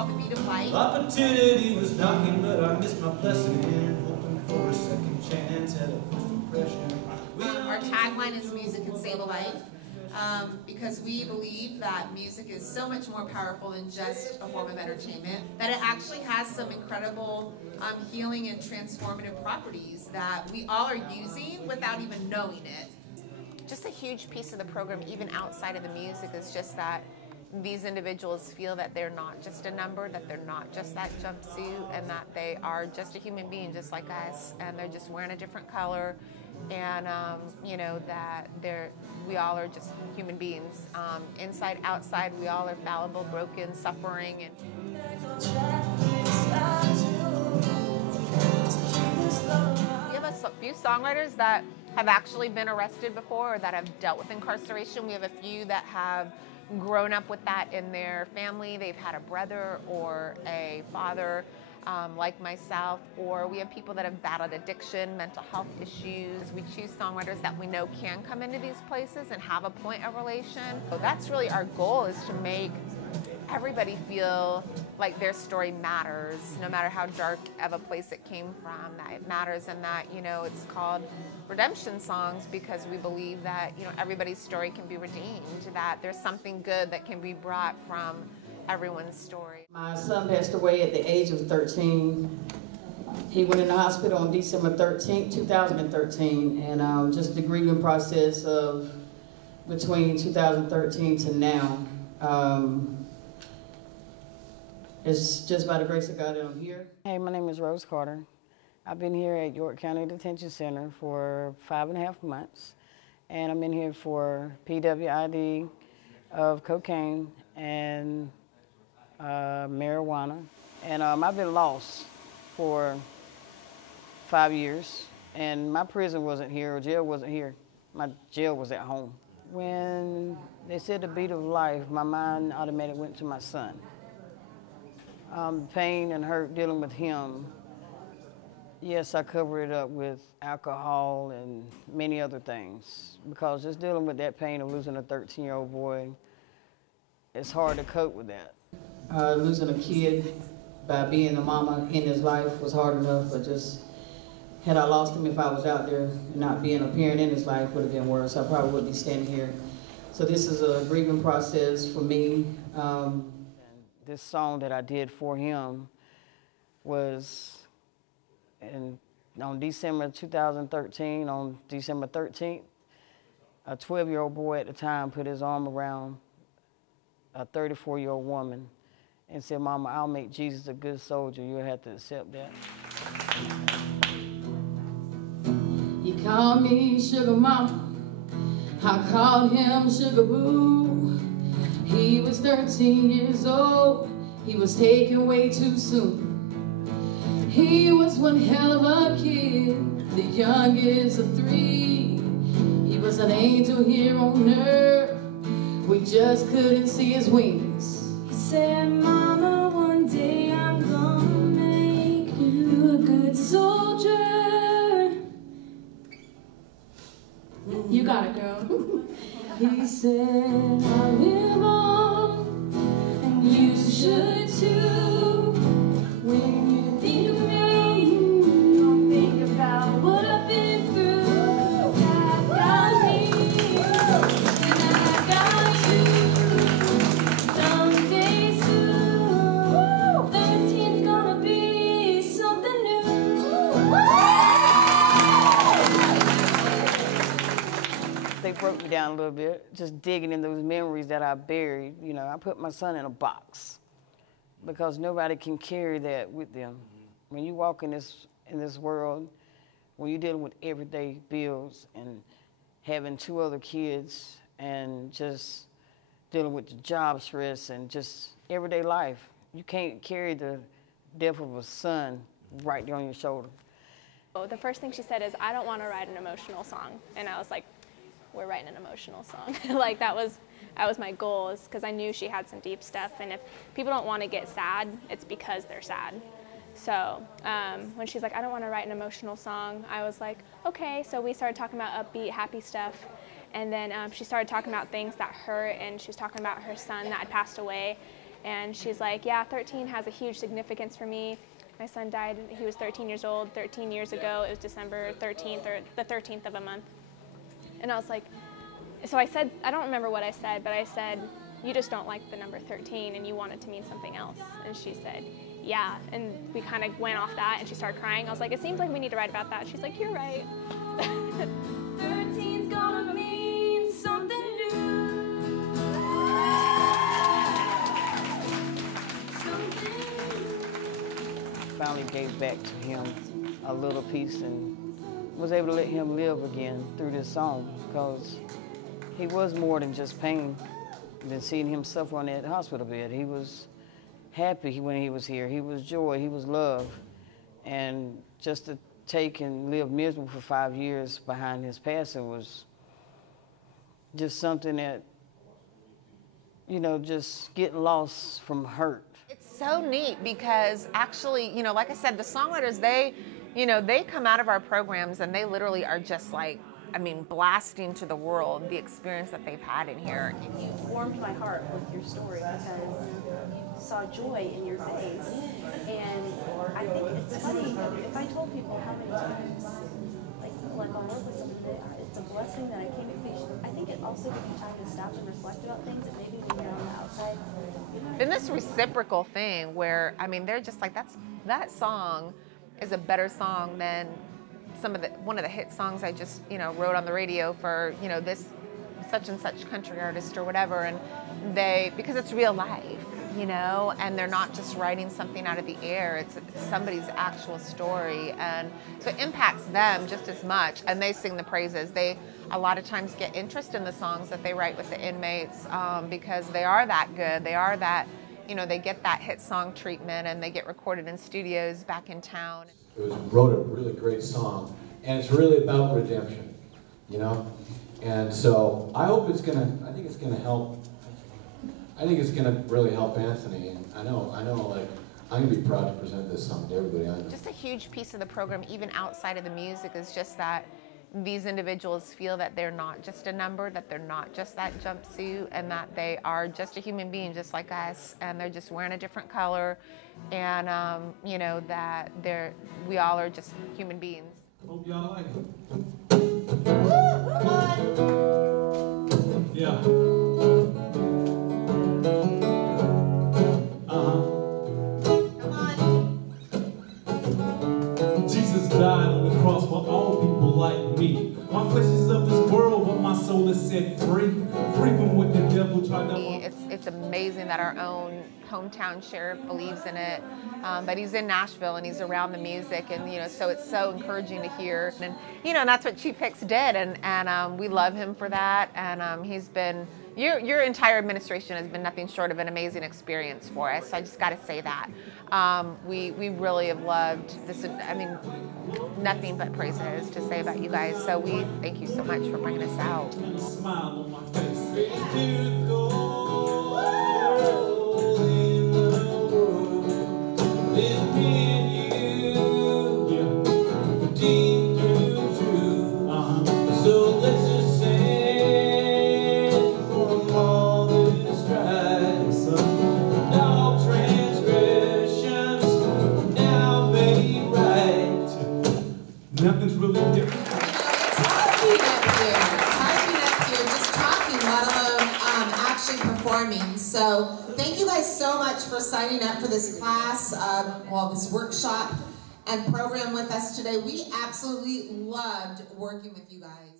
called The Beat of Life. Opportunity was knocking, but I missed my blessing. Hoping for a second chance at a first impression. Our tagline is "Music can save a life," because we believe that music is so much more powerful than just a form of entertainment, that it actually has some incredible healing and transformative properties that we all are using without even knowing it. Just a huge piece of the program, even outside of the music, is just that these individuals feel that they're not just a number, that they're not just that jumpsuit, and that they are just a human being just like us, and they're just wearing a different color, and you know, that we all are just human beings. Inside, outside, we all are fallible, broken, suffering. And we have a few songwriters that have actually been arrested before, or that have dealt with incarceration. We have a few that have grown up with that in their family. They've had a brother or a father like myself, or we have people that have battled addiction, mental health issues. We choose songwriters that we know can come into these places and have a point of relation. So that's really our goal, is to make everybody feel like their story matters, no matter how dark of a place it came from, that it matters, and that, you know, it's called redemption songs because we believe that, you know, everybody's story can be redeemed, that there's something good that can be brought from everyone's story. My son passed away at the age of 13. He went in the hospital on December 13, 2013, and just the grieving process of between 2013 to now. It's just by the grace of God that I'm here. Hey, my name is Rose Carter. I've been here at York County Detention Center for 5.5 months, and I'm in here for PWID of cocaine and marijuana. And I've been lost for 5 years, and my prison wasn't here, or jail wasn't here. My jail was at home. When they said the beat of life, my mind automatically went to my son. Pain and hurt dealing with him. Yes, I cover it up with alcohol and many other things, because just dealing with that pain of losing a 13-year-old boy, it's hard to cope with that. Losing a kid by being a mama in his life was hard enough, but just had I lost him, if I was out there not being a parent in his life, would have been worse. I probably wouldn't be standing here. So this is a grieving process for me. This song that I did for him was on December 2013, on December 13th, a 12-year-old boy at the time put his arm around a 34-year-old woman and said, "Mama, I'll make Jesus a good soldier. You'll have to accept that." He called me Sugar Mama. I called him Sugar Boo. He was 13 years old. He was taken way too soon. He was one hell of a kid, the youngest of 3. He was an angel here on earth. We just couldn't see his wings. He said, "Mama, one day I'm gonna make you a good soldier." You got it, girl. He said, "I'll live on, and you should too. When you think of me, don't think about what I've been through. I've got me, and I've got you. Someday soon, 13's gonna be something new." They broke me down a little bit, just digging in those memories that I buried. You know, I put my son in a box because nobody can carry that with them. When you walk in this world, when you're dealing with everyday bills and having 2 other kids and just dealing with the job stress and just everyday life, you can't carry the death of a son right there on your shoulder. The first thing she said is, "I don't want to write an emotional song." And I was like, we're writing an emotional song. Like that was my goal, is because I knew she had some deep stuff, and if people don't want to get sad, it's because they're sad. So when she's like, "I don't want to write an emotional song," I was like, okay. So we started talking about upbeat, happy stuff, and then she started talking about things that hurt, and she was talking about her son that had passed away, And she's like, yeah, 13 has a huge significance for me. My son died, he was 13 years old, 13 years ago. It was December 13th, or the 13th of a month. And I was like, so I said, I don't remember what I said, but I said, you just don't like the number 13 and you want it to mean something else. And she said, yeah. And we kind of went off that and she started crying. I was like, it seems like we need to write about that. She's like, you're right. 13's gonna mean something new. Finally gave back to him a little piece and was able to let him live again through this song, because he was more than just pain. Than seeing him suffer on that hospital bed. He was happy when he was here. He was joy. He was love. And just to take and live miserable for 5 years behind his passing was just something that, you know, just getting lost from hurt. It's so neat because actually, you know, like I said, the songwriters, they come out of our programs and they literally are just like, I mean, blasting to the world the experience that they've had in here. You warmed my heart with your story because you saw joy in your face. And I think it's funny, if I told people how many times, like I'll work with somebody that it's a blessing that I came to preach, I think it also gives you time to stop and reflect about things that maybe when you're on the outside. Been this reciprocal thing where, I mean, they're just like, that song is a better song than one of the hit songs I just, you know, wrote on the radio for, you know, this such and such country artist or whatever. And because it's real life, you know, and they're not just writing something out of the air, it's somebody's actual story. And so it impacts them just as much. And they sing the praises. They a lot of times get interest in the songs that they write with the inmates because they are that good. They are that, you know, they get that hit song treatment and they get recorded in studios back in town. Wrote a really great song, and it's really about redemption, you know? And so I hope it's gonna, I think it's gonna help, I think it's gonna really help Anthony, and I know, like, I'm gonna be proud to present this song to everybody I know. Just a huge piece of the program, even outside of the music, is just that these individuals feel that they're not just a number, that they're not just that jumpsuit, and that they are just a human being just like us, and they're just wearing a different color, and you know, that we all are just human beings. Hope y'all like it. Woo, come on. Yeah. Come on. Jesus died on the cross for all people like me. My flesh is of this world, but my soul is set free. Free from what the devil tried to... It's amazing that our own hometown sheriff believes in it, but he's in Nashville and he's around the music, and you know, so it's so encouraging to hear. And you know, and that's what Chief Hicks did, and we love him for that. And he's been, your entire administration has been nothing short of an amazing experience for us. I just got to say that. We really have loved this. I mean, nothing but praises to say about you guys. So we thank you so much for bringing us out. Smile on my face. Nothing's really different. It's hard being up here. It's hard being up here just talking, let alone actually performing. So thank you guys so much for signing up for this class, this workshop and program with us today. We absolutely loved working with you guys.